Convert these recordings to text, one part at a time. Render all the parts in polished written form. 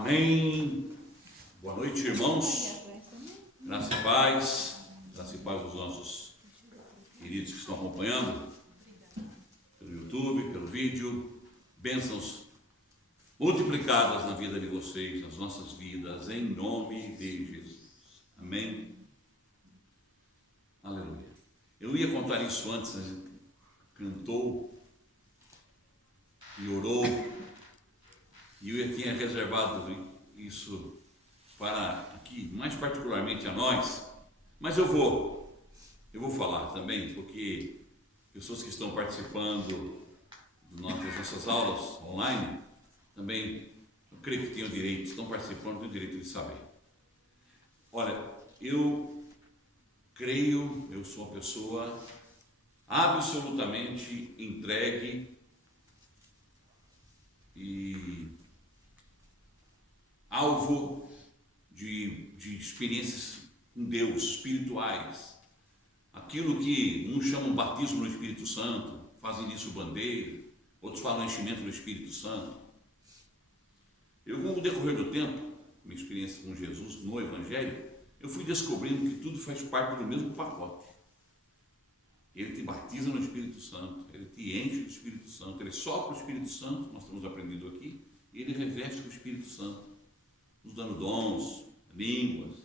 Amém. Boa noite, irmãos. Graça e paz. Graça e paz aos nossos queridos que estão acompanhando pelo YouTube, pelo vídeo. Bênçãos multiplicadas na vida de vocês, nas nossas vidas, em nome de Jesus. Amém. Aleluia. Eu ia contar isso antes, a gente cantou e orou, e eu tinha reservado isso para aqui, mais particularmente a nós, mas eu vou falar também, porque pessoas que estão participando das nossas aulas online, também, eu creio que têm o direito, estão participando, têm o direito de saber. Olha, eu creio, eu sou uma pessoa absolutamente entregue e alvo de experiências com Deus, espirituais. Aquilo que uns chamam batismo no Espírito Santo, fazem disso bandeira, outros falam enchimento do Espírito Santo. Eu, com o decorrer do tempo, minha experiência com Jesus no Evangelho, eu fui descobrindo que tudo faz parte do mesmo pacote. Ele te batiza no Espírito Santo, ele te enche do Espírito Santo, ele sopra o Espírito Santo, nós estamos aprendendo aqui, e ele reveste o Espírito Santo, nos dando dons, línguas,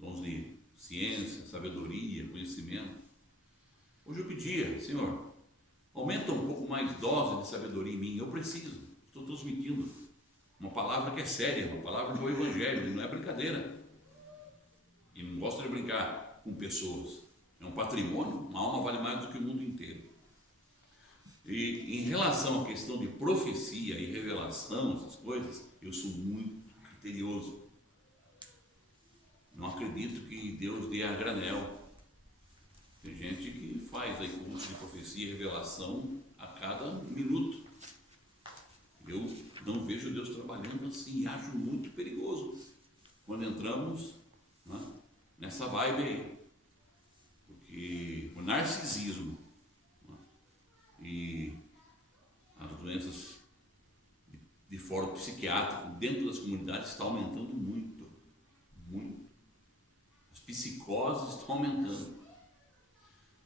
dons de ciência, sabedoria, conhecimento. Hoje eu pedia, Senhor, aumenta um pouco mais dose de sabedoria em mim, eu preciso, estou transmitindo uma palavra que é séria, uma palavra do Evangelho, não é brincadeira. E não gosto de brincar com pessoas. É um patrimônio, uma alma vale mais do que o mundo inteiro. E em relação à questão de profecia e revelação, essas coisas, eu sou muito criterioso. Não acredito que Deus dê a granel. Tem gente que faz aí curso de profecia e revelação a cada minuto. Eu não vejo Deus trabalhando assim e acho muito perigoso quando entramos, né, nessa vibe aí. Porque o narcisismo, né, e as doenças de foro psiquiátrico dentro das comunidades está aumentando muito, muito. As psicoses estão aumentando.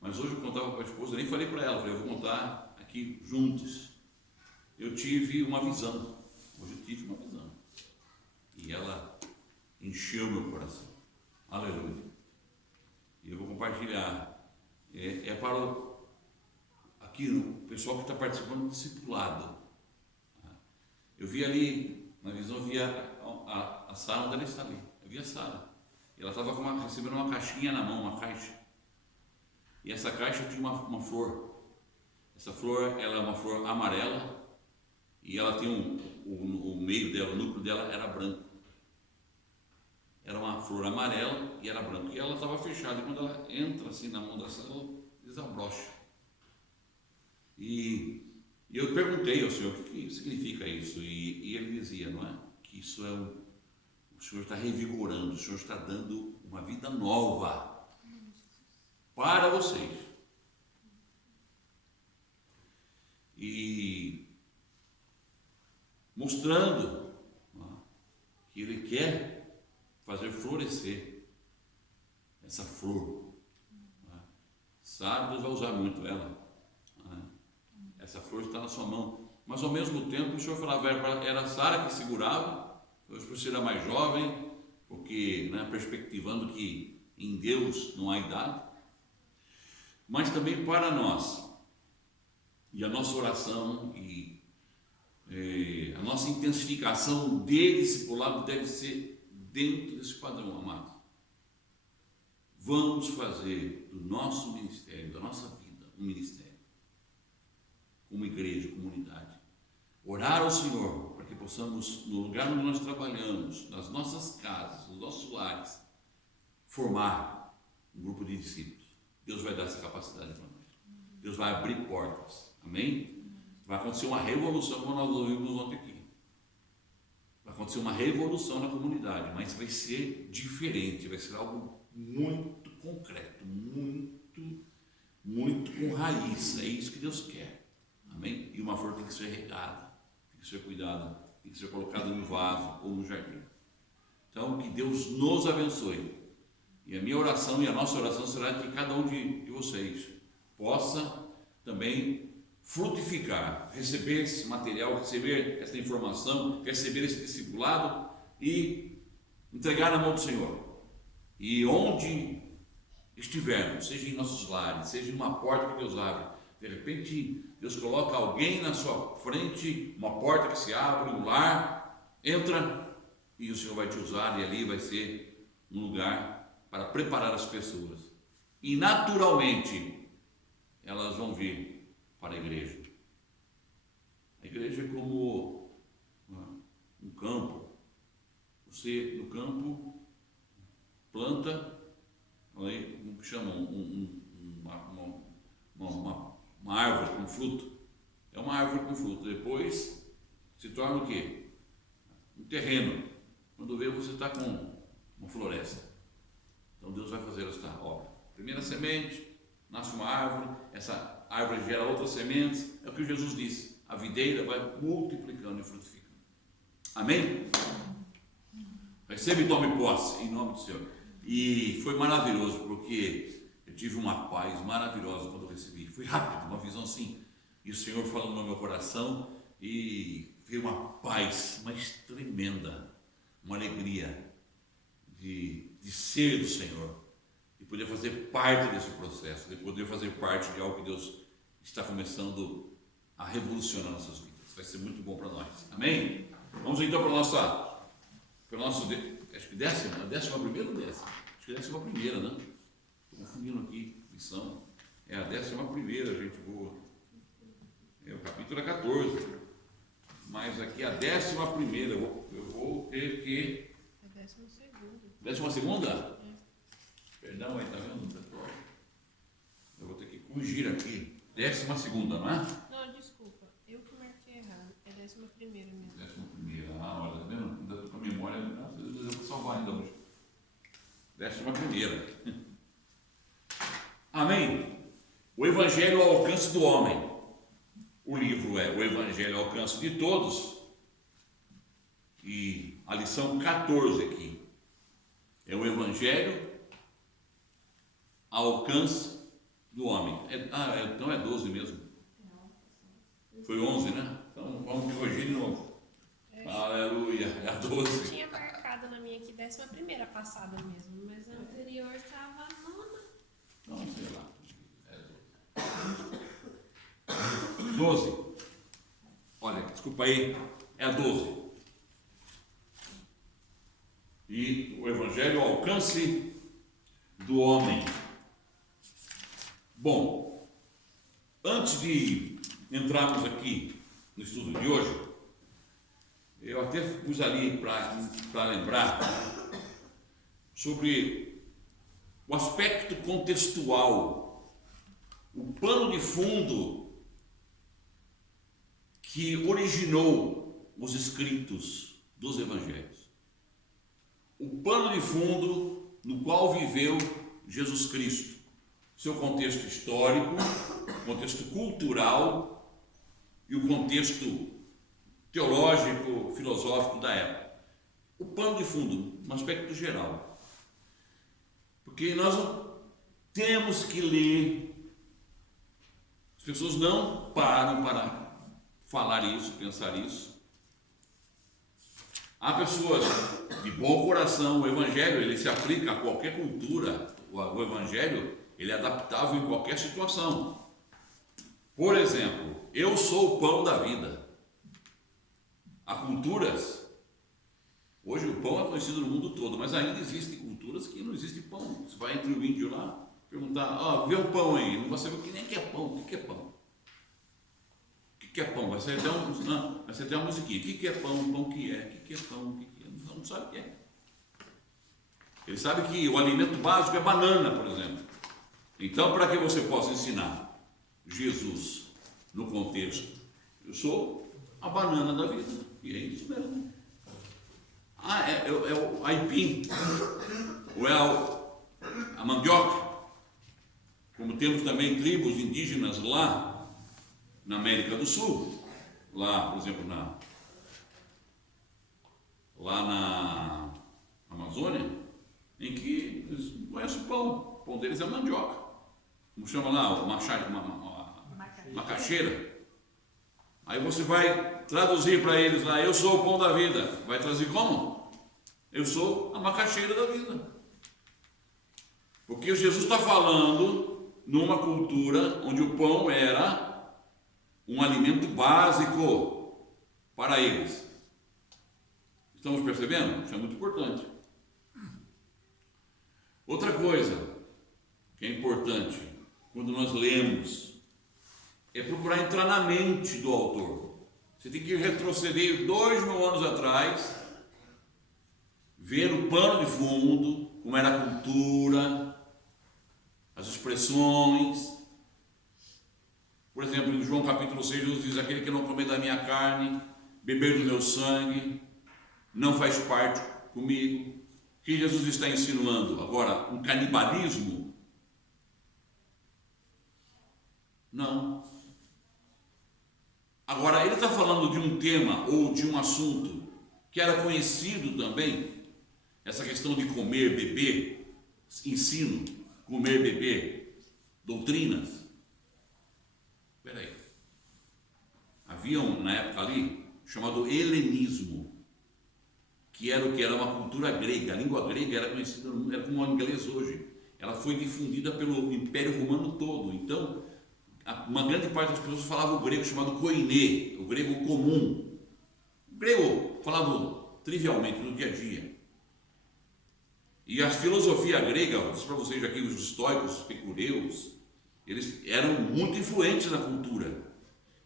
Mas hoje eu contava com a esposa, nem falei para ela, falei, eu vou contar aqui juntos. Eu tive uma visão, hoje eu tive uma visão, e ela encheu meu coração. Aleluia. E eu vou compartilhar. É para aqui o pessoal que está participando do discipulado. Eu vi ali, na visão, eu vi a Sara, onde ela está ali. Eu vi a Sara. Ela estava recebendo uma caixinha na mão, uma caixa. E essa caixa tinha uma flor. Essa flor, ela é uma flor amarela, e ela tem o meio dela, o núcleo dela era branco. Era uma flor amarela e era branca. E ela estava fechada. E quando ela entra assim na mão da Sara, ela desabrocha. E eu perguntei ao Senhor o que significa isso. E ele dizia, não é? Que isso é o Senhor está revigorando, o Senhor está dando uma vida nova para vocês. E mostrando, não é, que Ele quer fazer florescer essa flor. Sabe, Deus vai usar muito ela. Essa flor está na sua mão. Mas ao mesmo tempo o Senhor falava, era a Sara que segurava, hoje por ser a mais jovem, porque, né, perspectivando que em Deus não há idade, mas também para nós. E a nossa oração e a nossa intensificação de discipulado deve ser dentro desse padrão, amado. Vamos fazer do nosso ministério, da nossa vida, um ministério, como igreja, comunidade. Orar ao Senhor para que possamos, no lugar onde nós trabalhamos, nas nossas casas, nos nossos lares, formar um grupo de discípulos. Deus vai dar essa capacidade para nós. Deus vai abrir portas. Amém? Vai acontecer uma revolução, como nós ouvimos ontem aqui. Vai acontecer uma revolução na comunidade, mas vai ser diferente, vai ser algo muito concreto, muito com raiz. É isso que Deus quer. Amém? E uma flor tem que ser regada, tem que ser cuidada tem que ser colocado no vaso ou no jardim. Então, que Deus nos abençoe. E a minha oração e a nossa oração será que cada um de vocês possa também frutificar, receber esse material, receber essa informação, receber esse discipulado e entregar na mão do Senhor. E onde estivermos, seja em nossos lares, seja em uma porta que Deus abre, de repente Deus coloca alguém na sua frente, uma porta que se abre, um lar, entra e o Senhor vai te usar, e ali vai ser um lugar para preparar as pessoas. E naturalmente elas vão vir para a igreja. A igreja é como um campo. Você no campo planta, aí, como que chama? Uma árvore com fruto. É uma árvore com fruto. Depois se torna o quê? Um terreno. Quando vê, você está com uma floresta. Então Deus vai fazer esta obra. Primeira semente, nasce uma árvore, essa árvore gera outras sementes. É o que Jesus disse. A videira vai multiplicando e frutificando. Amém? Receba e tome posse, em nome do Senhor. E foi maravilhoso, porque eu tive uma paz maravilhosa quando eu recebi. Foi rápido, uma visão assim. E o Senhor falando no meu coração, e veio uma paz, mas tremenda, uma alegria de ser do Senhor, de poder fazer parte desse processo, de poder fazer parte de algo que Deus está começando a revolucionar nossas vidas. Vai ser muito bom para nós. Amém? Vamos então para o nosso, acho que décima primeira ou décima? Acho que é 11ª, né? Estou confundindo aqui, missão. É a 11ª, gente boa. É o capítulo 14. Mas aqui a 11ª, eu vou ter que... É 12ª? É. Perdão aí, tá vendo, pessoal? Eu vou ter que corrigir aqui. 12ª, não é? Não, desculpa. Eu que marquei errado. É 11ª mesmo. 11ª. Ah, olha, tá vendo? Ainda estou com a memória. Eu vou salvar ainda hoje. 11ª. Amém? O Evangelho ao alcance do homem. O livro é O Evangelho ao alcance de todos. E a lição 14 aqui é o Evangelho ao alcance do homem. Então é 12 mesmo. Foi 11, né? Então vamos corrigir de novo. Aleluia, é a 12. Eu tinha marcado na minha aqui 11ª passada mesmo, mas a anterior estava 9ª. Não, sei lá. É 12. Olha, desculpa aí, é a 12. E o Evangelho ao alcance do homem. Bom, antes de entrarmos aqui no estudo de hoje, eu até pus ali para lembrar sobre o aspecto contextual, o pano de fundo que originou os escritos dos evangelhos. O pano de fundo no qual viveu Jesus Cristo, seu contexto histórico, contexto cultural e o contexto teológico, filosófico da época. O pano de fundo, no aspecto geral. Porque nós temos que ler, as pessoas não param para falar isso, pensar isso. Há pessoas de bom coração, o Evangelho ele se aplica a qualquer cultura, o Evangelho ele é adaptável em qualquer situação. Por exemplo, eu sou o pão da vida. Há culturas, hoje o pão é conhecido no mundo todo, mas ainda existem culturas que não existe pão. Você vai entre o índio lá, perguntar, vê o pão aí, não vai saber o que nem que é pão, o que é pão? O que é pão? Vai ser até uma musiquinha, o que é pão, pão que é, o que é pão, o que é, não sabe o que é. Ele sabe que o alimento básico é banana, por exemplo. Então, para que você possa ensinar Jesus no contexto, eu sou a banana da vida, e é isso mesmo. É o aipim, ou é a mandioca, como temos também tribos indígenas lá na América do Sul, lá, por exemplo, lá na Amazônia, em que eles não conhecem o pão. O pão deles é mandioca. Como chama lá? Macaxeira. Aí você vai traduzir para eles lá, eu sou o pão da vida. Vai traduzir como? Eu sou a macaxeira da vida. Porque Jesus está falando numa cultura onde o pão era um alimento básico para eles. Estamos percebendo? Isso é muito importante. Outra coisa que é importante quando nós lemos é procurar entrar na mente do autor. Você tem que retroceder 2000 anos atrás, ver o pano de fundo, como era a cultura, as expressões. Por exemplo, em João capítulo 6, Jesus diz: aquele que não comer da minha carne, beber do meu sangue, não faz parte comigo. O que Jesus está insinuando? Agora, um canibalismo? Não. Agora, ele está falando de um tema ou de um assunto que era conhecido também, essa questão de comer, beber, ensino, comer, beber, doutrinas. Espera aí. Havia na época ali, chamado helenismo, que era o que? Era uma cultura grega. A língua grega era conhecida, era como o inglês hoje. Ela foi difundida pelo Império Romano todo. Então, uma grande parte das pessoas falava o grego chamado koiné, o grego comum. O grego falado trivialmente no dia a dia. E a filosofia grega, vou dizer para vocês aqui, os estoicos, os epicureus, eles eram muito influentes na cultura.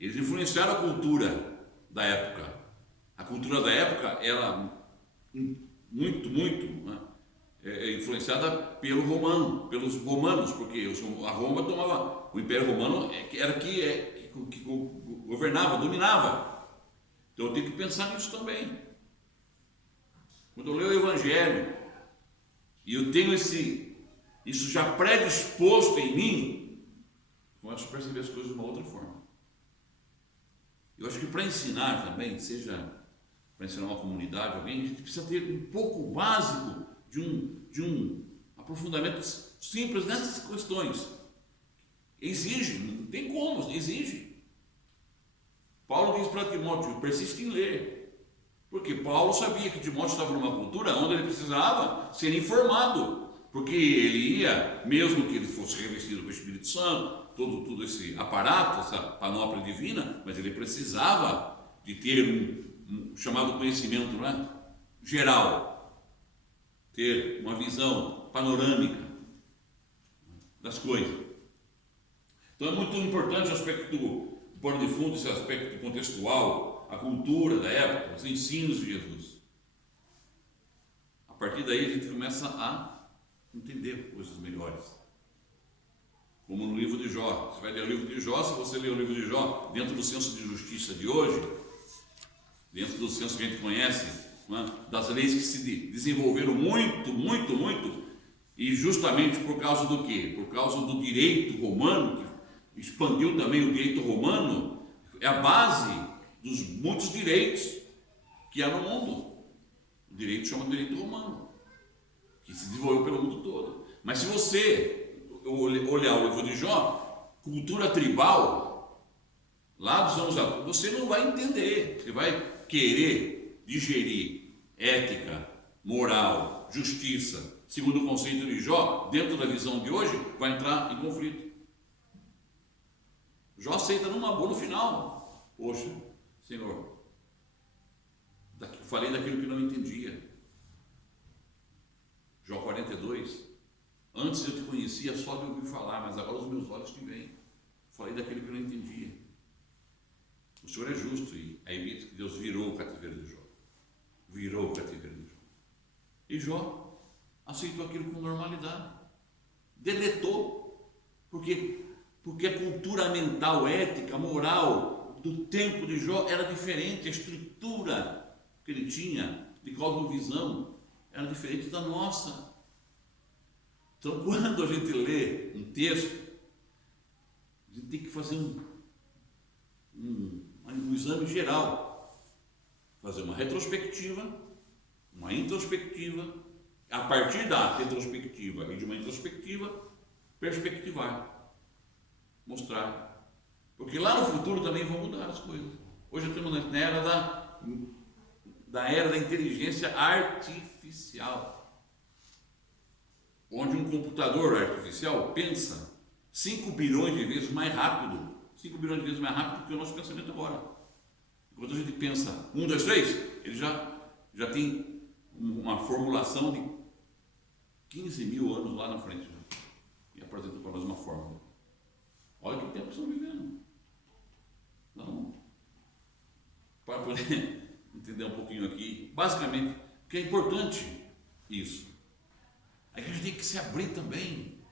Eles influenciaram a cultura da época. A cultura da época era muito, né, influenciada pelos romanos, porque a Roma tomava, o Império Romano era que governava, dominava. Então eu tenho que pensar nisso também. Quando eu leio o Evangelho e eu tenho isso já predisposto em mim, começo a perceber as coisas de uma outra forma. Eu acho que para ensinar também, seja para ensinar uma comunidade, alguém, a gente precisa ter um pouco básico de um aprofundamento simples nessas questões. Exige, não tem como, exige. Paulo diz para Timóteo: persiste em ler. Porque Paulo sabia que Timóteo estava numa cultura onde ele precisava ser informado. Porque ele ia, mesmo que ele fosse revestido com o Espírito Santo, todo esse aparato, essa panóplia divina, mas ele precisava de ter um chamado conhecimento, não é? Geral, ter uma visão panorâmica das coisas. Então é muito importante o aspecto do pano de fundo, esse aspecto contextual, a cultura da época, os ensinos de Jesus. A partir daí a gente começa a entender coisas melhores. Como no livro de Jó. Você vai ler o livro de Jó, se você ler o livro de Jó dentro do senso de justiça de hoje, dentro do senso que a gente conhece, das leis que se desenvolveram muito, e justamente por causa do quê? Por causa do direito romano, que expandiu também o direito romano, é a base dos muitos direitos que há no mundo. O direito chama direito romano, que se desenvolveu pelo mundo todo. Mas se você olhar o livro de Jó, cultura tribal, lá dos anos atrás, você não vai entender. Você vai querer digerir ética, moral, justiça, segundo o conceito de Jó, dentro da visão de hoje, vai entrar em conflito. Jó aceita numa boa no final. Poxa, Senhor, falei daquilo que não entendia. Jó 42. Antes eu te conhecia só de ouvir falar, mas agora os meus olhos te veem. Falei daquilo que eu não entendia. O Senhor é justo, e aí diz que Deus virou o cativeiro de Jó. Virou o cativeiro de Jó. E Jó aceitou aquilo com normalidade. Deletou. Porque a cultura mental, ética, moral do tempo de Jó era diferente. A estrutura que ele tinha de cosmovisão era diferente da nossa. Então, quando a gente lê um texto, a gente tem que fazer um exame geral, fazer uma retrospectiva uma introspectiva, a partir da retrospectiva e de uma introspectiva, perspectivar, mostrar. Porque lá no futuro também vão mudar as coisas. Hoje estamos na era da inteligência artificial, onde um computador artificial pensa 5 bilhões de vezes mais rápido, 5 bilhões de vezes mais rápido do que o nosso pensamento agora. Enquanto a gente pensa 1, 2, 3, ele já tem uma formulação de 15 mil anos lá na frente, e apresenta para nós uma fórmula. Olha que tempo estamos vivendo. Não, para poder entender um pouquinho aqui, basicamente, porque é importante isso. A gente tem que se abrir também.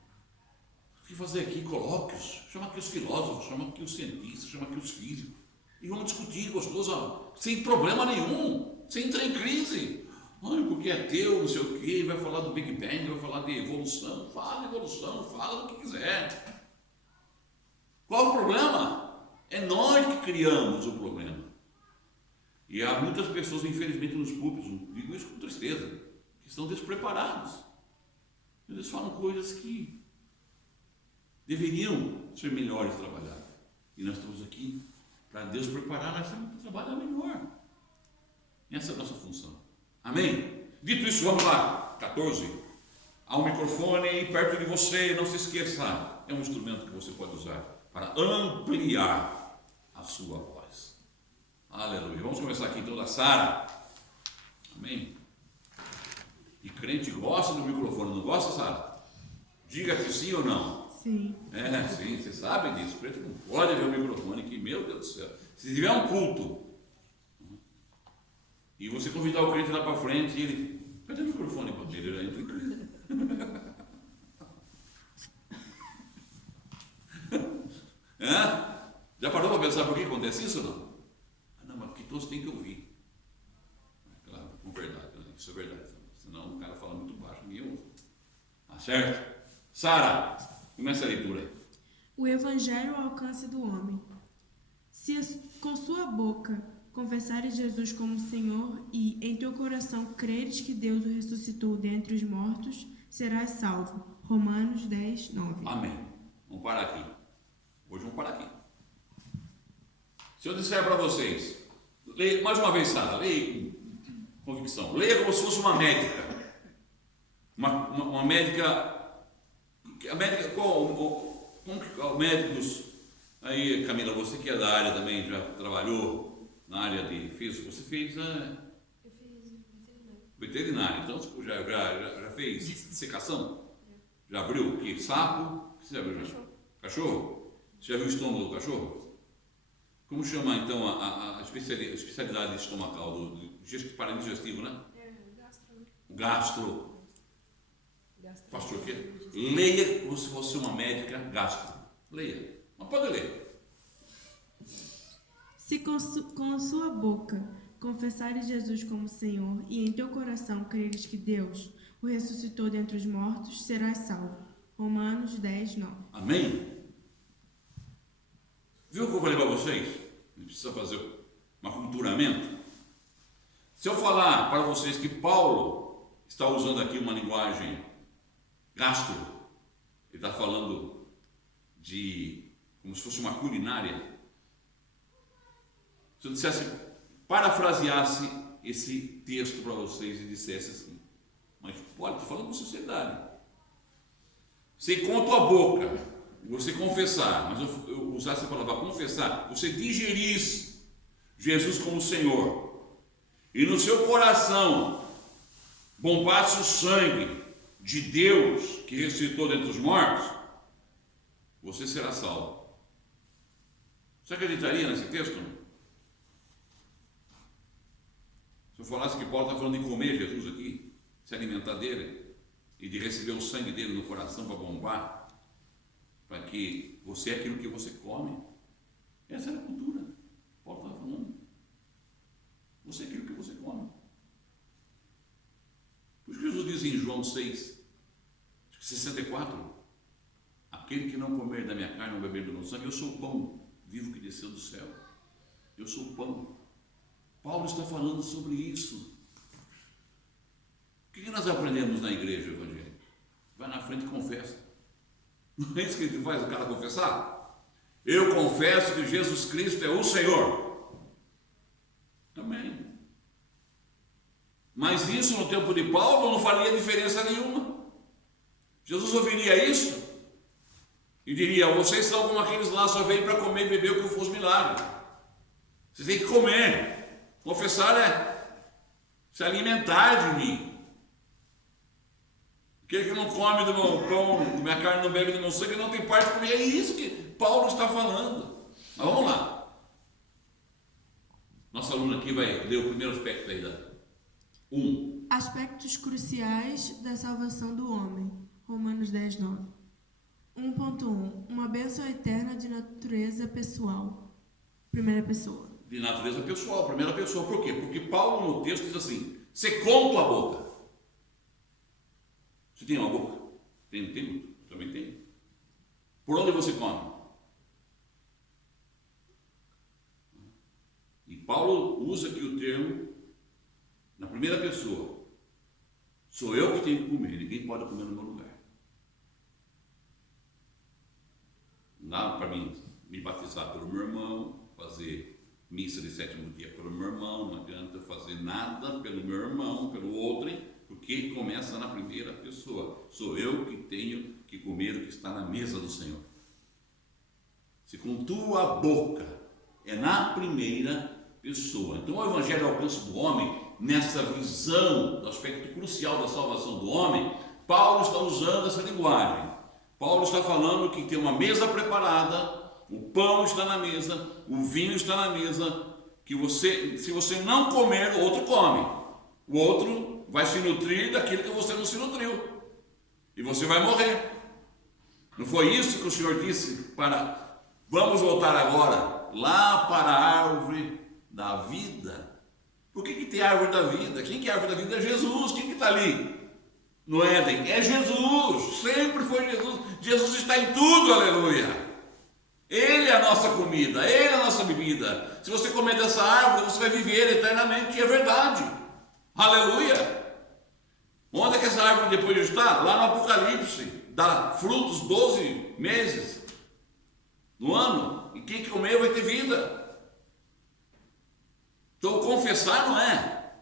O que fazer aqui? Colóquios, chama aqui os filósofos, chama aqui os cientistas, chama aqui os físicos, e vamos discutir gostoso, ó, sem problema nenhum, sem entrar em crise. Ai, porque é teu, não sei o quê, vai falar do Big Bang, vai falar de evolução, fala do que quiser. Qual o problema? É nós que criamos o problema. E há muitas pessoas, infelizmente, nos púlpitos, digo isso com tristeza, que estão despreparados. Eles falam coisas que deveriam ser melhores trabalhadas. E nós estamos aqui para Deus preparar, nós temos que trabalhar melhor. Essa é a nossa função. Amém? Dito isso, vamos lá. 14. Há um microfone aí perto de você, não se esqueça. É um instrumento que você pode usar para ampliar a sua voz. Aleluia. Vamos começar aqui então da Sara. Amém? E crente gosta do microfone, não gosta, Sara? Diga que sim ou não. Sim. Sim, você sabe disso. O crente não pode ver o microfone, que meu Deus do céu. Se tiver um culto e você convidar o crente lá para frente, ele, cadê o microfone para ele? Ele entra em crise. Já parou para pensar por que acontece isso ou não? Não, mas porque todos têm que ouvir. Claro, com verdade, né? Isso é verdade. Senão o cara fala muito baixo, ninguém ouve. Tá certo? Sara, começa a leitura aí. O evangelho ao alcance do homem. Se com sua boca confessares Jesus como Senhor e em teu coração creres que Deus o ressuscitou dentre os mortos, serás salvo. Romanos 10, 9. Amém. Vamos parar aqui. Hoje vamos parar aqui. Se eu disser para vocês, leia, mais uma vez, Sara, leia com convicção. Leia como se fosse uma médica. Uma médica. A médica, qual médicos aí, Camila, você que é da área também, já trabalhou na área de física, você fez Eu fiz veterinário, então já fez secação? Já abriu o que? Sapo? O que você já abriu? Cachorro. Cachorro? Você já viu o estômago do cachorro? Como chama então a especialidade estomacal do aparelho digestivo, né? Gastro. O gastro. Gastro. Pastor, o quê? Leia como se fosse uma médica gastro. Leia. Mas pode ler. Se com sua boca confessares Jesus como Senhor e em teu coração creres que Deus o ressuscitou dentre os mortos, serás salvo. Romanos 10, 9. Amém? Viu o que eu falei para vocês? A gente precisa fazer um aculturamento. Se eu falar para vocês que Paulo está usando aqui uma linguagem gastro, ele está falando de como se fosse uma culinária. Se eu dissesse, parafraseasse esse texto para vocês e dissesse assim, mas pode, estou falando com sinceridade. Se com a tua boca você confessar, mas eu usasse a palavra confessar, você digerisse Jesus como Senhor, e no seu coração bombasse o sangue de Deus que ressuscitou dentre os mortos, você será salvo. Você acreditaria nesse texto? Se eu falasse que Paulo está falando de comer Jesus aqui, se alimentar dele e de receber o sangue dele no coração para bombar, para que você é aquilo que você come, essa é a cultura. Paulo está falando. Você é aquilo que você come. Por isso que Jesus diz em João 6, 64, aquele que não comer da minha carne ou beber do meu sangue, eu sou o pão vivo que desceu do céu. Eu sou o pão. Paulo está falando sobre isso. nós aprendemos na igreja evangélica? Vai na frente e confessa. Não é isso que a gente faz o cara confessar? Eu confesso que Jesus Cristo é o Senhor. Amém. Mas isso no tempo de Paulo não faria diferença nenhuma. Jesus ouviria isso e diria: vocês são como aqueles lá, só veio para comer e beber o que eu fosse milagre. Vocês têm que comer. Confessar é se alimentar de mim. Aquele que não come do meu pão, da minha carne, não bebe do meu sangue, não tem parte comigo. É isso que Paulo está falando. Mas vamos lá. Nossa aluna aqui vai ler o primeiro aspecto aí da 1. Aspectos cruciais da salvação do homem. Romanos 10, 9. 1.1. Uma bênção eterna de natureza pessoal. Primeira pessoa. De natureza pessoal, primeira pessoa. Por quê? Porque Paulo no texto diz assim: você com tua boca. Você tem uma boca? Tem? Também tem. Por onde você come? E Paulo usa aqui o termo na primeira pessoa. Sou eu que tenho que comer, ninguém pode comer no meu lugar. Não dá para mim me batizar pelo meu irmão, fazer missa de 7º dia pelo meu irmão, não adianta fazer nada pelo meu irmão, pelo outro, porque começa na primeira pessoa. Sou eu que tenho que comer o que está na mesa do Senhor. Se com tua boca é na primeira pessoa. Então o Evangelho ao alcance do homem, nessa visão do aspecto crucial da salvação do homem, Paulo está usando essa linguagem. Paulo está falando que tem uma mesa preparada, o pão está na mesa, o vinho está na mesa, que você, se você não comer, o outro come. O outro vai se nutrir daquilo que você não se nutriu. E você vai morrer. Não foi isso que o Senhor disse para... Vamos voltar agora lá para a árvore da vida. Por que tem a árvore da vida? Quem que é a árvore da vida? É Jesus. Quem que está ali no Éden? É Jesus. Sempre foi Jesus. Jesus está em tudo, aleluia. Ele é a nossa comida, Ele é a nossa bebida. Se você comer dessa árvore, você vai viver eternamente, e é verdade. Aleluia. Onde é que essa árvore depois está? Lá no Apocalipse. Dá frutos 12 meses no ano. E quem comer vai ter vida. Então confessar não é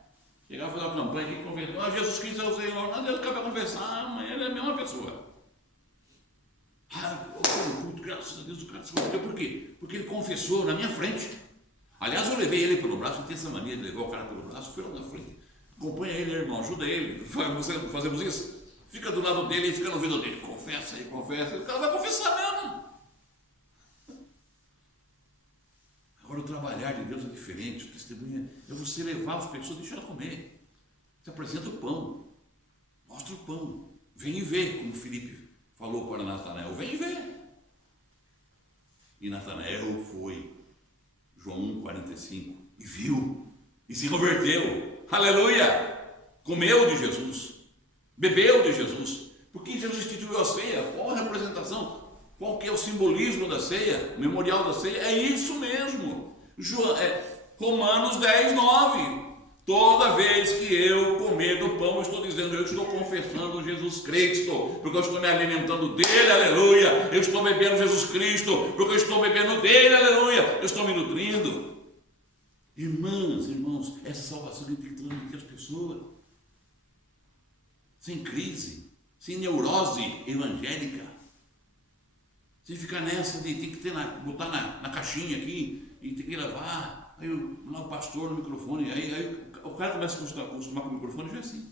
chegar a fazer uma campanha aqui e confessar: Jesus Cristo é o Senhor. Não adianta ficar para confessar, mas Ele é a mesma pessoa. Graças a Deus o cara se converteu. Por quê? Porque ele confessou na minha frente. Aliás, eu levei ele pelo braço. Eu tenho essa mania de levar o cara pelo braço. Foi lá na frente. Acompanha ele, irmão, ajuda ele. Fazemos isso. Fica do lado dele e fica no ouvido dele. Confessa aí, confessa. O cara vai confessar mesmo. Agora o trabalhar de Deus é diferente. O testemunho é você levar as pessoas, deixa ela comer. Você apresenta o pão. Mostra o pão. Vem e vê, como Filipe falou para Natanael: vem e vê. E Natanael foi, João 1,45, e viu, e se converteu. Aleluia! Comeu de Jesus, bebeu de Jesus. Porque Jesus instituiu a ceia. Qual a representação? Qual que é o simbolismo da ceia? O memorial da ceia? É isso mesmo. Romanos 10, 9. Toda vez que eu comer do pão, eu estou dizendo: eu estou confessando Jesus Cristo, porque eu estou me alimentando dele, aleluia. Eu estou bebendo Jesus Cristo, porque eu estou bebendo dele, aleluia. Eu estou me nutrindo. Irmãs, irmãos, essa salvação tem que transmitir às pessoas, sem crise, sem neurose evangélica, sem ficar nessa de ter que botar na caixinha aqui e ter que levar. Aí lá o pastor no microfone, aí o cara começa a acostumar com o microfone e já é assim.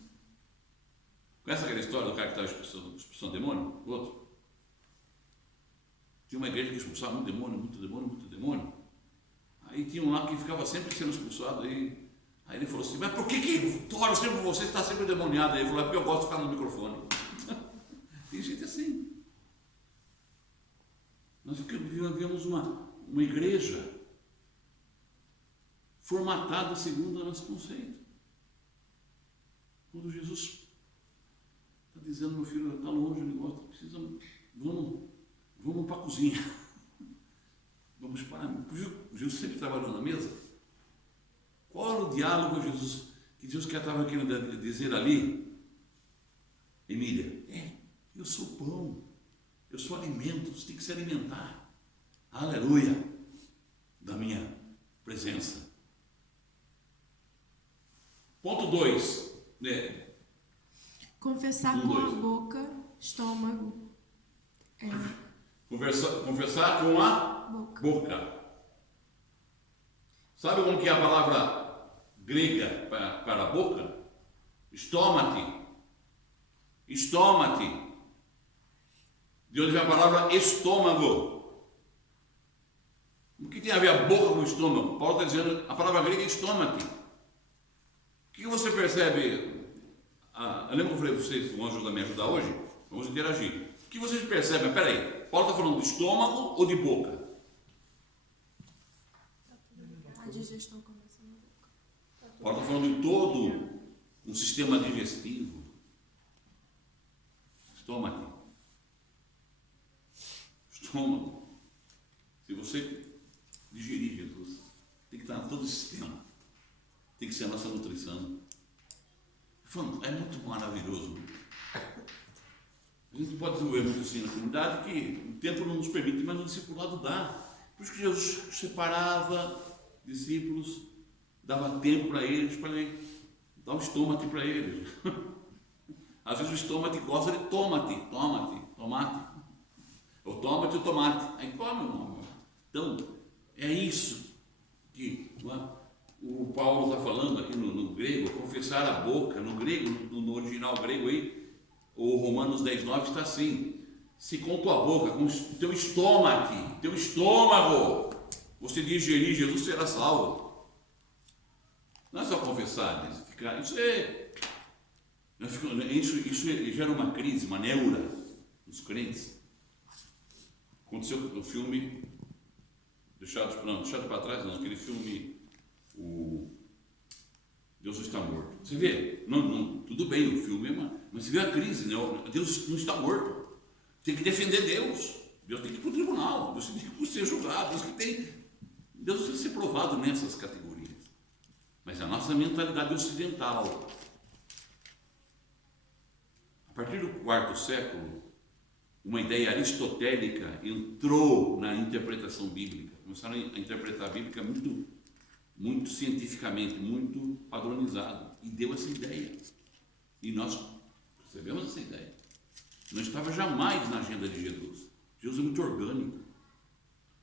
Conhece aquela história do cara que estava expulsando demônio? O outro. Tinha uma igreja que expulsava muito demônio, muito demônio, muito demônio. Aí tinha um lá que ficava sempre sendo expulsado. Aí ele falou assim: mas por que tu ora sempre você está sempre demoniado? Aí ele falou: porque eu gosto de ficar no microfone. Tem gente assim. Nós vivemos uma igreja formatada segundo o nosso conceito. Quando Jesus está dizendo: meu filho está longe, ele gosta, vamos para a cozinha. Vamos para. Jesus sempre trabalhou na mesa. Qual era o diálogo que Jesus estava querendo dizer ali? Emília, eu sou pão, eu sou alimento, você tem que se alimentar. Aleluia, da minha presença. Ponto 2, né? Confessar com a boca, estômago. Confessar com a boca. Sabe como que é a palavra grega para a boca? Estômate. Estômate. De onde vem a palavra estômago? O que tem a ver a boca com o estômago? Paulo está dizendo, a palavra grega é estômate. O que você percebe? Eu lembro que eu falei para vocês que vão ajudar me ajudar hoje? Vamos interagir. O que vocês percebem? Peraí, Paulo está falando de estômago ou de boca? A digestão começa na boca. Paulo está falando de todo um sistema digestivo. Estômago. Estômago. Se você digerir Jesus, tem que estar em todo o sistema. Tem que ser a nossa nutrição. É muito maravilhoso. A gente pode desenvolver muito assim na comunidade que o tempo não nos permite, mas o discipulado dá. Por isso que Jesus separava discípulos, dava tempo para eles, para dar o estômago para eles. Às vezes o estômago gosta de tomate. O tomate e o tomate. Aí come o nome. Então, é isso que o Paulo está falando aqui no grego, confessar a boca. No grego, no original grego aí, o Romanos 10:9 está assim: se com tua boca, com o teu estômago, você digerir Jesus, será salvo. Não é só confessar, isso gera uma crise, uma neura nos crentes. Aconteceu no filme Deixado para Trás, não, aquele filme o Deus está morto. Você vê, não, tudo bem o filme, mas você vê a crise, né? Deus não está morto. Tem que defender Deus. Deus tem que ir para o tribunal, Deus tem que ser julgado, Deus tem que ser provado nessas categorias. Mas a nossa mentalidade ocidental, a partir do quarto século, uma ideia aristotélica entrou na interpretação bíblica. Começaram a interpretar a Bíblia muito cientificamente, muito padronizado, e deu essa ideia. E nós recebemos essa ideia. Não estava jamais na agenda de Jesus. Jesus é muito orgânico.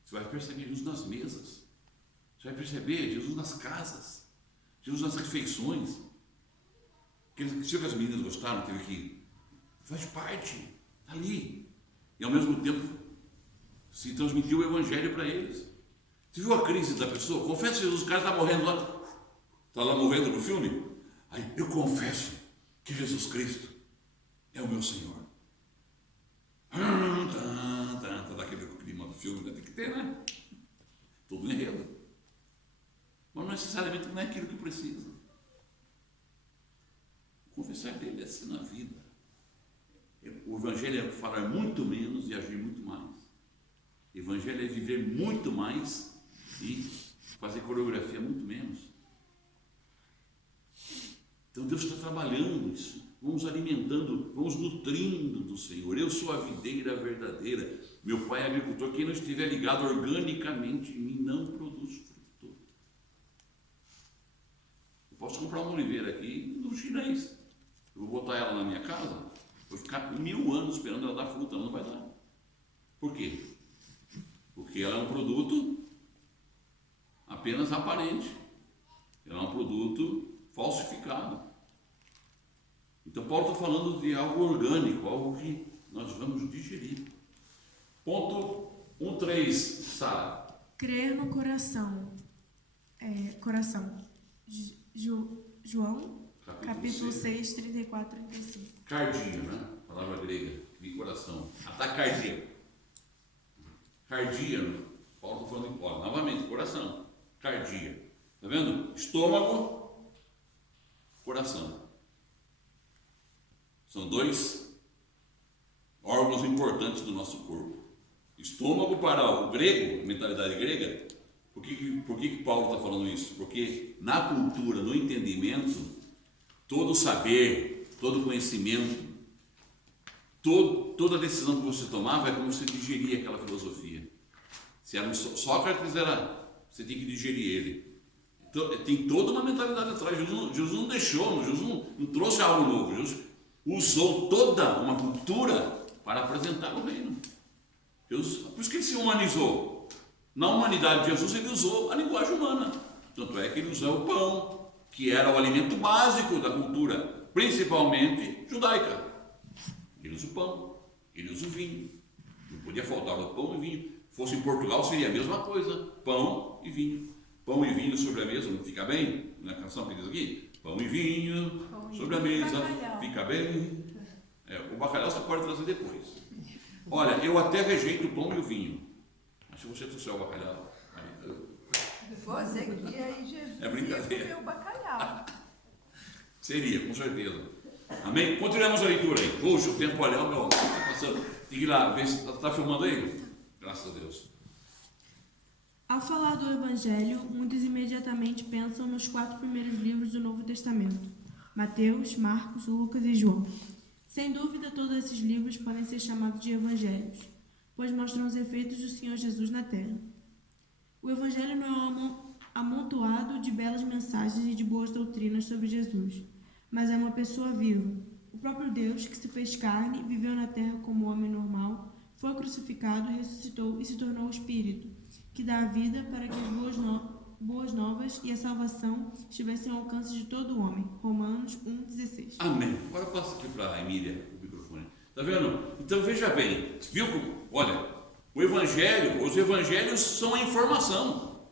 Você vai perceber Jesus nas mesas. Você vai perceber Jesus nas casas. Jesus nas refeições. Se as meninas gostaram, teve que ir. Faz parte, está ali. E ao mesmo tempo se transmitiu o evangelho para eles. Você viu a crise da pessoa? Confessa Jesus, o cara está morrendo lá. Está lá morrendo no filme? Aí, eu confesso que Jesus Cristo é o meu Senhor. Tá daquele clima do filme, tem que ter, né? Todo enredo. Mas não necessariamente não é aquilo que precisa. Confessar dele é assim na vida. O evangelho é falar muito menos e agir muito mais. O evangelho é viver muito mais e fazer coreografia muito menos. Então Deus está trabalhando isso. Vamos alimentando, vamos nutrindo do Senhor. Eu sou a videira verdadeira. Meu pai é agricultor. Quem não estiver ligado organicamente em mim não produz fruto. Eu posso comprar uma oliveira aqui do chinês. Eu vou botar ela na minha casa, vou ficar 1000 anos esperando ela dar fruta, ela não vai dar. Por quê? Porque ela é um produto apenas aparente. Ela é um produto falsificado. Então Paulo está falando de algo orgânico, algo que nós vamos digerir. Ponto 1.3, Sara. Crer no coração. João, capítulo 6, 34 e 35. Cardia, né? Palavra grega, de coração. Atacardia. Cardia, Paulo está falando novamente, coração. Cardia. Está vendo? Estômago, coração. São dois órgãos importantes do nosso corpo. Estômago para o grego, mentalidade grega. Por que Paulo está falando isso? Porque na cultura, no entendimento, todo saber, todo conhecimento toda decisão que você tomava é como você digeria aquela filosofia. Se era Sócrates, você tem que digerir ele. Então, tem toda uma mentalidade atrás. Jesus não deixou, Jesus não trouxe algo novo. Jesus usou toda uma cultura para apresentar o reino. Por isso que ele se humanizou. Na humanidade de Jesus, ele usou a linguagem humana. Tanto é que ele usou o pão, que era o alimento básico da cultura, principalmente judaica. Ele usa o pão, ele usa o vinho. Não podia faltar o pão e vinho. Fosse em Portugal, seria a mesma coisa: pão e vinho. Pão e vinho sobre a mesa, não fica bem? Na canção que diz aqui: pão e vinho sobre a mesa, fica bem. O bacalhau você pode trazer depois. Olha, eu até rejeito o pão e o vinho. Mas se você trouxer o bacalhau, Você que aí Jesus é brincadeira. ia comer o bacalhau. Seria, com certeza. Amém? Continuamos a leitura aí. Puxa, o tempo, olha, meu, está passando. Tem que ir lá ver se está filmando aí. Graças a Deus. Ao falar do Evangelho, muitos imediatamente pensam nos 4 primeiros livros do Novo Testamento: Mateus, Marcos, Lucas e João. Sem dúvida, todos esses livros podem ser chamados de evangelhos, pois mostram os efeitos do Senhor Jesus na terra. O Evangelho não é um amontoado de belas mensagens e de boas doutrinas sobre Jesus, mas é uma pessoa viva. O próprio Deus, que se fez carne, viveu na terra como homem normal, foi crucificado, ressuscitou e se tornou o Espírito, que dá a vida para que as boas novas e a salvação estivessem ao alcance de todo homem. Romanos 1,16. Amém. Agora passa aqui para a Emília o microfone. Está vendo? Então veja bem. Viu como? Olha, os evangelhos são a informação.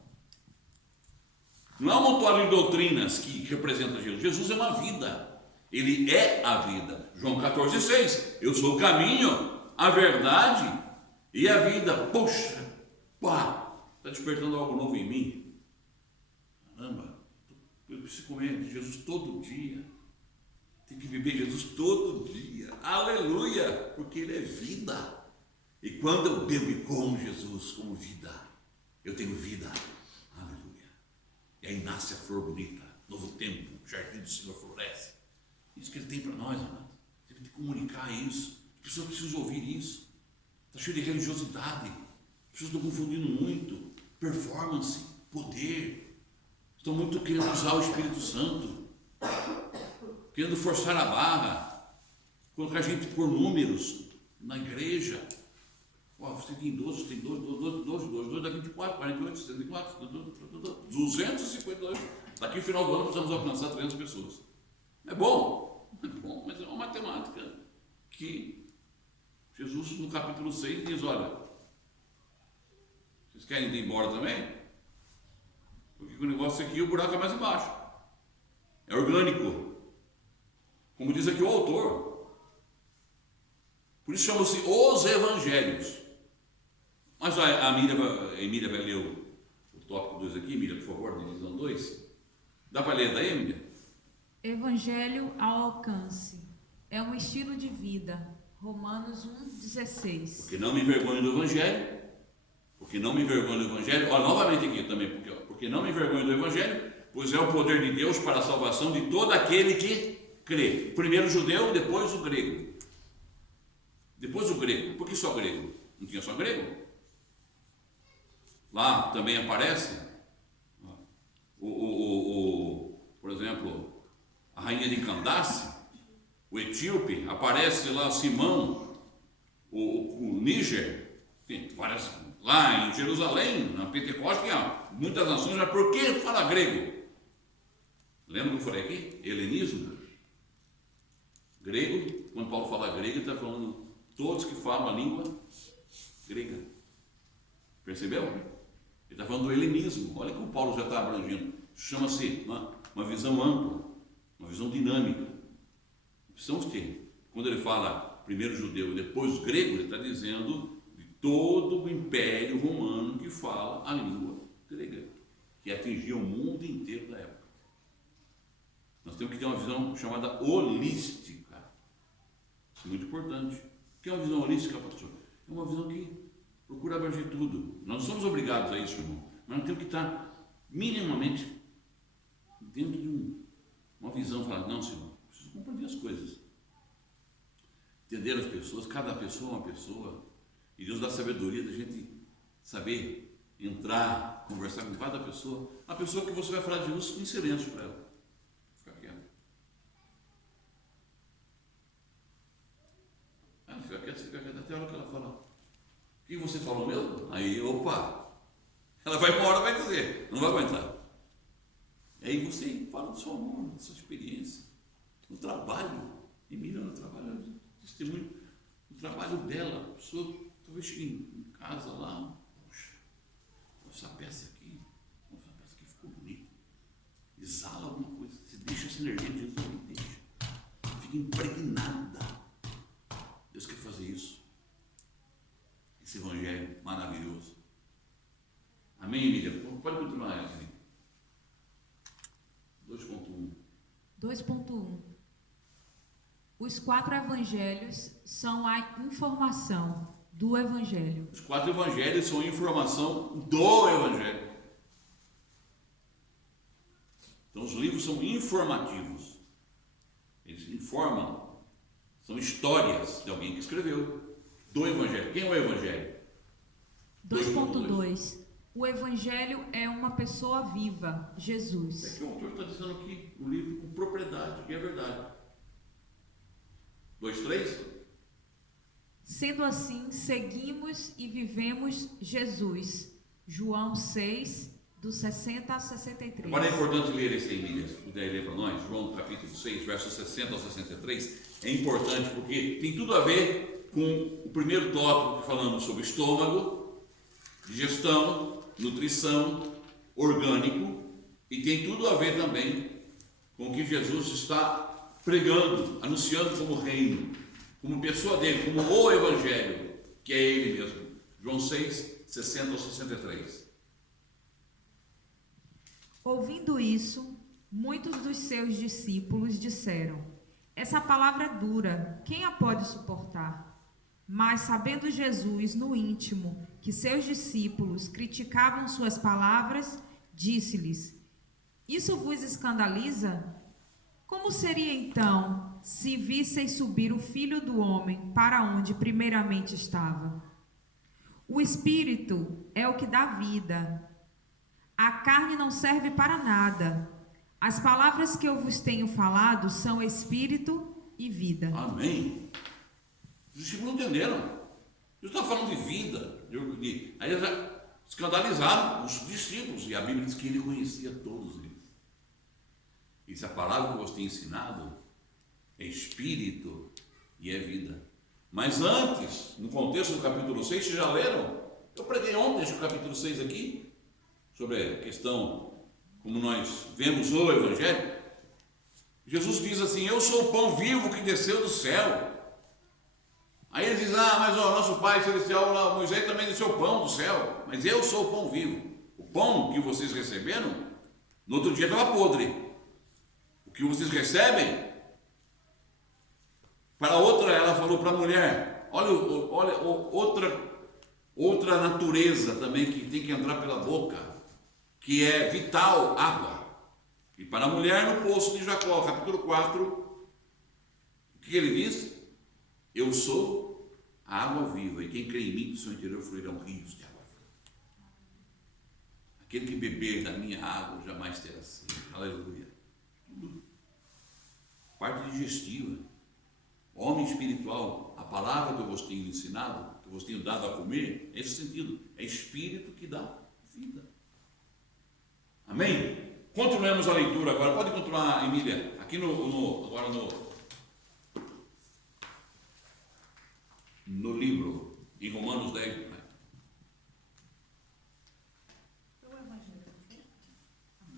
Não é um amontoado de doutrinas que representa Jesus. Jesus é uma vida. Ele é a vida. João 14,6. Eu sou o caminho, a verdade e a vida. Poxa, pá! Está despertando algo novo em mim. Caramba, eu preciso comer Jesus todo dia. Tem que viver Jesus todo dia. Aleluia! Porque Ele é vida. E quando eu bebo e como Jesus como vida, eu tenho vida. Aleluia! E aí nasce a flor bonita, novo tempo, o jardim do Senhor floresce. Isso que Ele tem para nós, amados. Ele tem que comunicar isso. As pessoas precisam ouvir isso. Está cheio de religiosidade. As pessoas estão confundindo muito performance, poder. Estão muito querendo usar o Espírito Santo, querendo forçar a barra, colocar a gente por números na igreja. Você tem 12, tem 12, dá 24, 48, 64, 252. Daqui no final do ano precisamos alcançar 300 pessoas. É bom, mas é uma matemática que Jesus no capítulo 6 diz: olha, vocês querem ir embora também? Porque o negócio aqui, o buraco é mais embaixo. É orgânico. Como diz aqui o autor. Por isso chamam-se os evangelhos. Mas a Emília vai ler o tópico 2 aqui. Emília, por favor, divisão 2. Dá para ler daí, Emília? Evangelho ao alcance. É um estilo de vida. Romanos 1,16. Porque não me envergonho do Evangelho. Porque não me envergonho do Evangelho. Olha, novamente aqui também. Porque não me envergonho do Evangelho, pois é o poder de Deus para a salvação de todo aquele que crê. Primeiro o judeu, depois o grego. Depois o grego. Por que só grego? Não tinha só grego? Lá também aparece, por exemplo, a rainha de Candace, o etíope, aparece lá Simão, o Níger, aparece lá em Jerusalém, na Pentecostes, tinha muitas nações, mas por que fala grego? Lembra que eu falei aqui? Helenismo. Grego, quando Paulo fala grego, ele está falando todos que falam a língua grega. Percebeu? Ele está falando do helenismo. Olha como Paulo já está abrangindo. Chama-se uma visão ampla, uma visão dinâmica. São os que, quando ele fala primeiro judeu e depois grego, ele está dizendo de todo o império romano que fala a língua grega, que atingia o mundo inteiro da época. Nós temos que ter uma visão chamada holística. Isso é muito importante. O que é uma visão holística, pastor? É uma visão que procura abranger tudo. Nós não somos obrigados a isso, irmão, mas nós temos que estar minimamente dentro de uma visão, falar, não, Senhor, preciso compreender as coisas. entender as pessoas, cada pessoa é uma pessoa, e Deus dá sabedoria da gente saber entrar, conversar com cada pessoa. A pessoa que você vai falar de Jesus em silêncio para ela. Fica quieto. Ela fica quieta, até a hora que ela fala: o que você falou mesmo? Aí, opa! Ela vai uma hora, vai dizer, não vai aguentar. E aí você fala do seu amor, da sua experiência, do trabalho. E mira no trabalho, testemunho, o trabalho dela. A pessoa talvez chegue em casa lá, poxa, essa peça aqui ficou bonita. Exala alguma coisa, você deixa essa energia de Jesus ali, deixa. Fica impregnada. Deus quer fazer isso. Esse evangelho maravilhoso. Amém, Emília? Pode continuar, Emília. 2.1. 2.1. Os 4 evangelhos são a informação do evangelho. Os 4 evangelhos são informação do evangelho. Então os livros são informativos. Eles informam. São histórias de alguém que escreveu do evangelho. Quem é o evangelho? 2.2. O evangelho é uma pessoa viva, Jesus. É que o autor está dizendo aqui no livro com propriedade, que é verdade. 2.3. Sendo assim, seguimos e vivemos Jesus. João 6, do 60 a 63. Agora é importante ler esse aí, Emília, se puder ler para nós. João capítulo 6, versos 60 ao 63. É importante porque tem tudo a ver com o primeiro tópico que falamos sobre estômago, digestão, nutrição, orgânico, e tem tudo a ver também com o que Jesus está pregando, anunciando como reino, como pessoa dele, como o evangelho, que é ele mesmo. João 6, 60 ao 63. Ouvindo isso, muitos dos seus discípulos disseram: essa palavra é dura, quem a pode suportar? Mas, sabendo Jesus no íntimo que seus discípulos criticavam suas palavras, disse-lhes: isso vos escandaliza? Como seria então se visseis subir o Filho do Homem para onde primeiramente estava? O Espírito é o que dá vida. A carne não serve para nada. As palavras que eu vos tenho falado são Espírito e vida. Amém. Os discípulos não entenderam. Jesus está falando de vida. Aí eles já escandalizaram os discípulos. E a Bíblia diz que ele conhecia todos eles. E se a palavra que eu vos tenho ensinado é Espírito e é vida. Mas antes, no contexto do capítulo 6, vocês já leram? Eu preguei ontem o capítulo 6 aqui, sobre a questão, como nós vemos o Evangelho. Jesus diz assim: eu sou o pão vivo que desceu do céu. Aí eles dizem: mas o nosso Pai Celestial, lá, Moisés também desceu o pão do céu. Mas eu sou o pão vivo. O pão que vocês receberam, no outro dia estava podre. O que vocês recebem, para outra, ela falou para a mulher: olha outra natureza também que tem que entrar pela boca, que é vital, água. E para a mulher no poço de Jacó, capítulo 4, o que ele diz? Eu sou a água viva, e quem crê em mim, do seu interior fluirão rios de água viva. Aquele que beber da minha água jamais terá sede. Aleluia. Parte digestiva. Homem espiritual, a palavra que eu vos tenho ensinado, que eu vos tenho dado a comer, é esse sentido. É espírito que dá vida. Amém? Continuemos a leitura agora. Pode continuar, Emília. Aqui agora no livro, em Romanos 10. Né?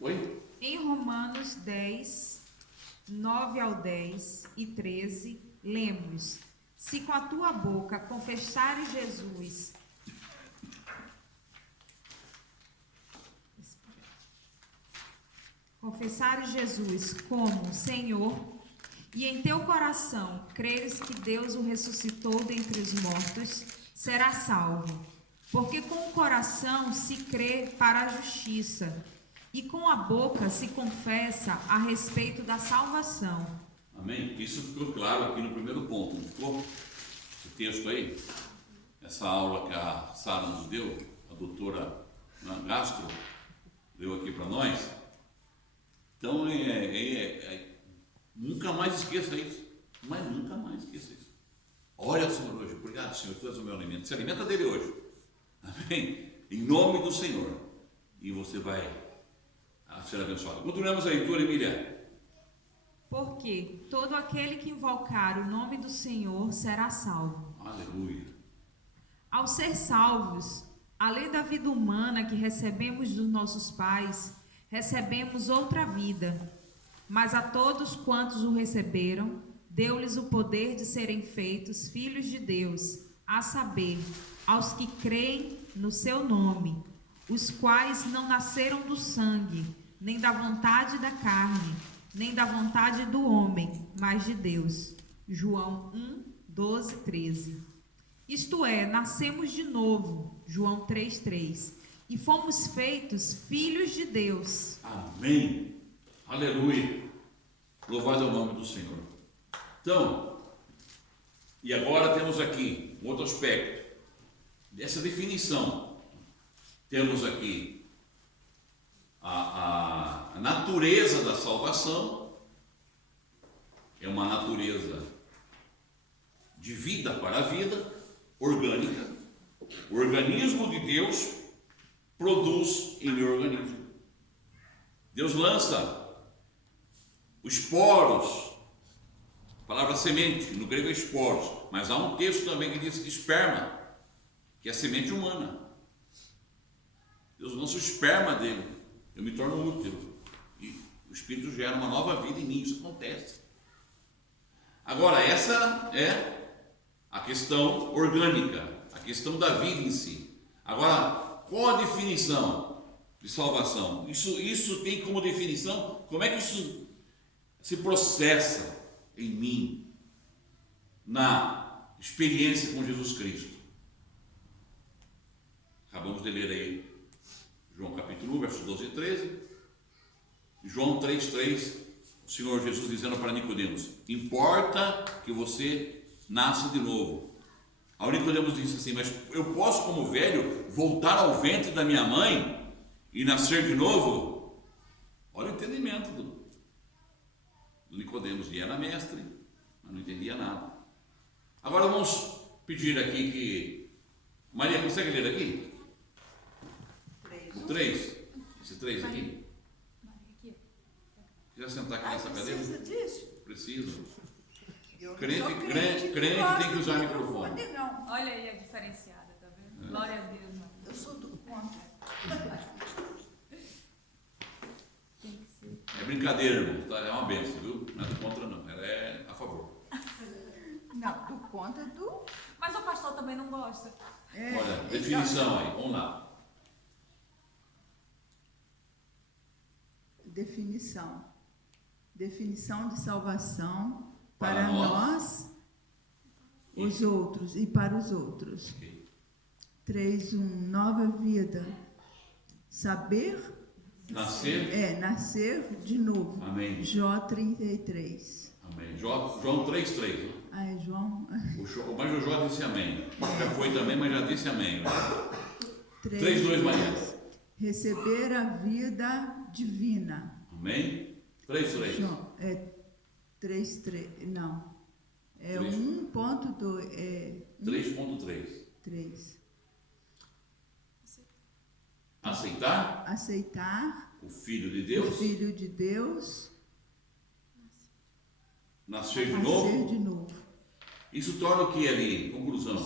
Oi? Em Romanos 10, 9 ao 10 e 13, lemos: se com a tua boca confessares Jesus como Senhor, e em teu coração creres que Deus o ressuscitou dentre os mortos, serás salvo. Porque com o coração se crê para a justiça, e com a boca se confessa a respeito da salvação. Amém? Isso ficou claro aqui no primeiro ponto, não ficou? Esse texto aí, essa aula que a Sara nos deu, a doutora Gastro, deu aqui para nós. Então, nunca mais esqueça isso. Mas nunca mais esqueça isso. Olha, Senhor, hoje. Obrigado, Senhor, tu és o meu alimento. Se alimenta dele hoje. Amém? Em nome do Senhor. E você vai ser abençoado. Continuamos a leitura, Emília. Porque todo aquele que invocar o nome do Senhor será salvo. Aleluia. Ao ser salvos, além da vida humana que recebemos dos nossos pais, recebemos outra vida. Mas a todos quantos o receberam, deu-lhes o poder de serem feitos filhos de Deus, a saber, aos que creem no seu nome, os quais não nasceram do sangue, nem da vontade da carne, nem da vontade do homem, mas de Deus. João 1, 12, 13. Isto é, nascemos de novo, João 3, 3, e fomos feitos filhos de Deus. Amém. Aleluia. Louvado é o nome do Senhor. Então, e agora temos aqui um outro aspecto dessa definição. Temos aqui a natureza da salvação, é uma natureza de vida para a vida, orgânica. O organismo de Deus produz em meu organismo. Deus lança os poros, a palavra semente, no grego é esporos, mas há um texto também que diz esperma, que é a semente humana. Deus lança o esperma dele, eu me torno útero, e o Espírito gera uma nova vida em mim, isso acontece. Agora, essa é a questão orgânica, a questão da vida em si. Agora, qual a definição de salvação? Isso tem como definição, como é que isso se processa em mim, na experiência com Jesus Cristo. Acabamos de ler aí João capítulo 1, versos 12 e 13, João 3, 3, o Senhor Jesus dizendo para Nicodemos: importa que você nasça de novo. Aí Nicodemos disse assim: mas eu posso, como velho, voltar ao ventre da minha mãe e nascer de novo? Olha o entendimento do Nicodemos, e era mestre, mas não entendia nada. Agora vamos pedir aqui que Maria, consegue ler aqui? 3. O 3, esse 3 aqui. Quiser sentar aqui nessa cadeira? Precisa disso? Precisa. Eu não Crente- sou crente que tem gosta que usar de microfone. Não, Olha aí a diferenciada, tá vendo? Glória a Deus, mano. eu sou do contra. Tem que ser. É brincadeira, irmão, tá? É uma benção, viu? Não é do contra, não. Ela é a favor. Não, do contra do... Mas o pastor também não gosta. É, Olha, definição aí, vamos lá. Definição. Definição de salvação Para para nós. nós, os outros e para os outros. Ok. 3.1. Nova vida. Saber Nascer. nascer de novo. Amém. Jó 33. Amém. João 3, 3. Ah, é João? Mas o Jó disse amém. Já foi também, mas já disse amém. 3, 2, Maria. Receber a vida divina. Amém? 3, 3. João, 3, não. É 3. 1.2, 3.3. 3. Aceitar Aceitar o Filho de o Deus, Filho de Deus, nascer de nascer novo. de novo. Isso torna o que ali? Conclusão.